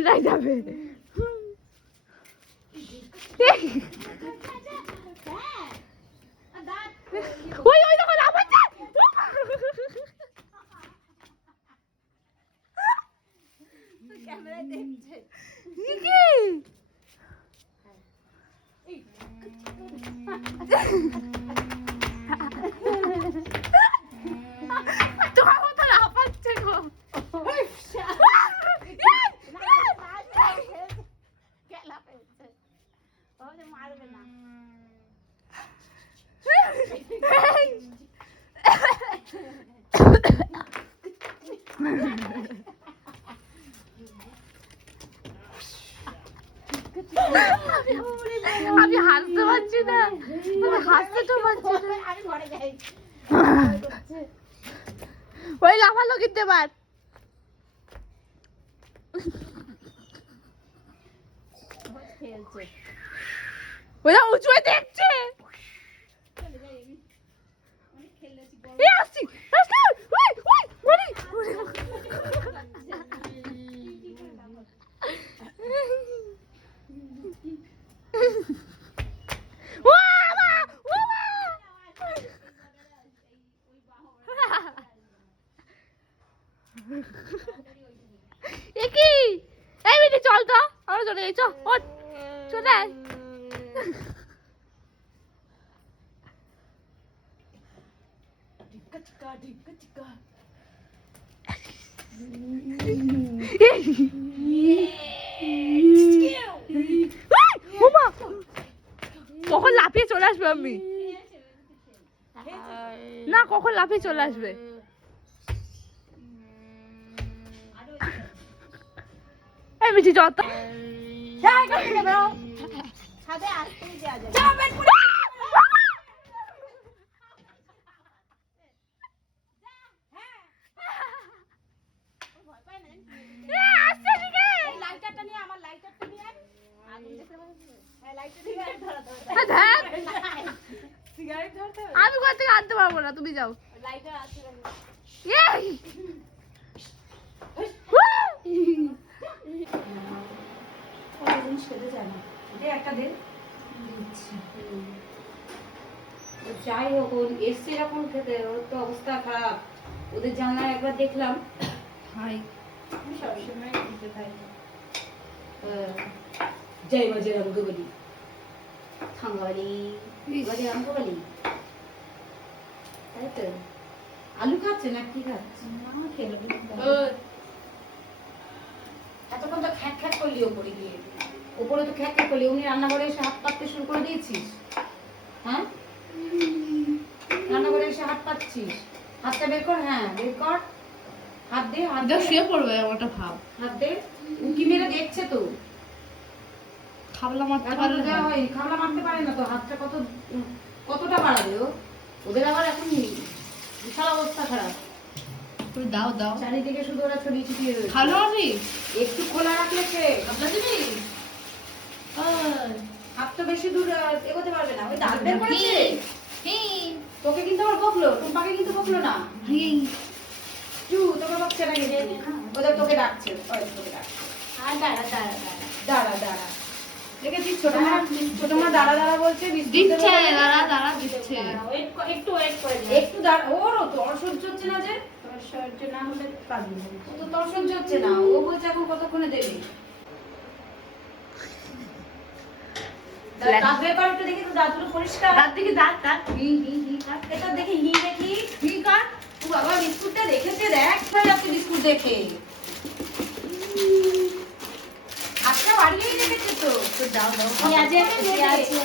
উল্টাই যাবে ওই ওই দেখো লাফাচ্ছে ক্যামেরায় দেখছে কি তোমার মতো লাফাচ্ছে গো খেলা ফেলছে ও যে মারবে না। আমি হাসতে পারছি না। আমি হাসতে তো পারছি না। আমি ঘরে যাই। ওই লাফালো কিন্তু এবার খেলছে। ওরা উঁচু হয়ে দেখছে। চলে এ কি এই চল তো, আমরা চলে যাই, চলে মা কখন লাফিয়ে চলে আসবে আমি? না কখন লাফিয়ে চলে আসবে? মিঠি যত ছাদে আসতেই দেওয়া যাবে? হ্যাঁ, হবে? আমি কোথা থেকে আনতে পারব না? তুমি যাও। লাইটার আছে নাকি? এই! কত জিনিস খেতে চায় না। দে একটা দে। তো যাই হোক এসছে এরকম খেতে ওর তো অবস্থা খারাপ। ওদের জানলায় একবার দেখলাম। হাই। আমি সবসময় খেতে থাকি। জয় বাজে রঙ্গবলি থাঙ্গালি বাজে রঙ্গবলি তাই তো। আলু খাচ্ছে না কি খাচ্ছে? না খেলো এতক্ষণ তো খ্যাট খ্যাট করলি ওপরে গিয়ে। ওপরে তো খ্যাট খ্যাট করলি। উনি রান্নাঘরে এসে হাত পাততে শুরু করে দিয়েছিস? হ্যাঁ? এসে হাতটা বের কর হ্যাঁ বের কর। হাত দে হাত দে। শুয়ে পড়বে আমারটা ভাব। হাত দে। উকি মেরে দেখছে তো। খাবলা মারতে তো যা হয় খাবলা মারতে পারে না তো হাতটা কত কতটা বাড়াবে ও? ওদের আবার এখন বিশাল অবস্থা খারাপ। তুমি দাও দাও। চারিদিকে শুধু ওরা ছড়িয়ে ছিটিয়ে রয়েছে। খালো আমি একটু খোলা রাখলে সে খাবলা দিবি? হাতটা বেশি দূর এগোতে পারবে না। ওই দাঁত বের করেছে? তোকে কিন্তু আবার বকলো টুম্পাকে কিন্তু বকলো না। এই চু তোকে বকছে না ওদের তোকে ডাকছে তোকে ডাকছে। দাঁড়া দাঁড়া দাঁড়া। দাঁড়া দাঁড়া। দেখেছিস ছোট মা ছোট মা দাঁড়া দাঁড়া বলছে দিচ্ছে দাঁড়া দাঁড়া দিচ্ছে। একটু ওয়েট করে একটু দাঁড়া ওর হচ্ছে না যে। তোর সহ্য না হলে তো তোর সহ্য হচ্ছে না ও বলছে এখন কতক্ষণে দেবে? দাঁত বের কর একটু দেখি তো দাঁতগুলো পরিষ্কার? দাঁত দেখি দাঁত দাঁত। হি হি হি কাট এটা দেখি হি দেখি হি কাট ও বাবা বিস্কুটটা দেখেছে দেখ যাচ্ছে বিস্কুট দেখে। হাতটা বাড়িয়েই রেখেছে তো। তো দাও দাও পেঁয়াজে পেঁয়াজে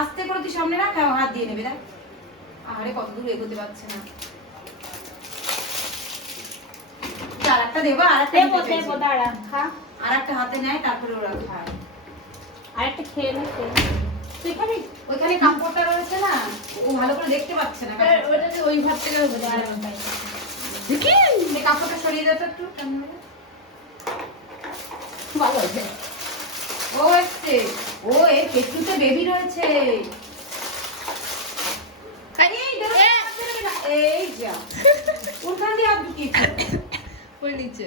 আস্তে করে তুই সামনে রাখ হ্যাঁ, হাত দিয়ে নেবে দেখ। আরে কত দূর এগোতে পারছে না। আর একটা দেবো আর একটা দেবো, নিতে দেবো, দাঁড়া, খা। আর একটা হাতে নেয় তারপরে ওরা খায়। আরেকটা খেয়ে নে। সেখানে ওইখানে কাপড়টা রয়েছে না ও ভালো করে দেখতে পাচ্ছে না। ওটা ওই ভাত থেকে হবে দাঁড়া দেখি। কাপড়টা সরিয়ে দাও একটু কেমন ভালো আছে ও এসছে। ও এর পেটুতে বেবি রয়েছে। এই যা। ওখান দিয়ে হাত ঢুকিয়েছে। ওই নিচে।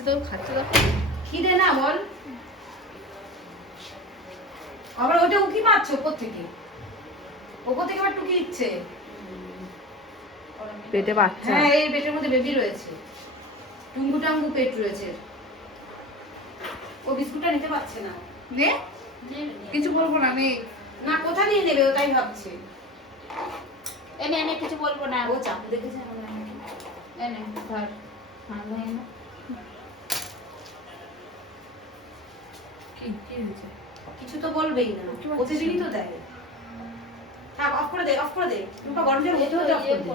খাচ্ছে তো খাচ্ছে তো। খিদে না বল। আবার ওটা উকি মারছে ওপর থেকে। ওপর থেকে আবার টুকি দিচ্ছে। পেটে বাচ্চা। হ্যাঁ এই পেটের মধ্যে বেবি রয়েছে। টুঙ্গু টাঙ্গু পেট রয়েছে। ও বিস্কুটটা নিতে পারছে না। নে? কিছু বলব না নে। না কোথা দিয়ে নেবে? ও তাই ভাবছে। এনে এনে কিছু বলব না। ও চাকু দেখেছে। এনে ধর। হ্যাঁ ধরে। নে। কি কি হয়েছে কিছু তো বলবেই না। প্রতিদিনই তো দেয়। থাক অফ করে দে অফ করে দে। গরম জল অফ করে দে।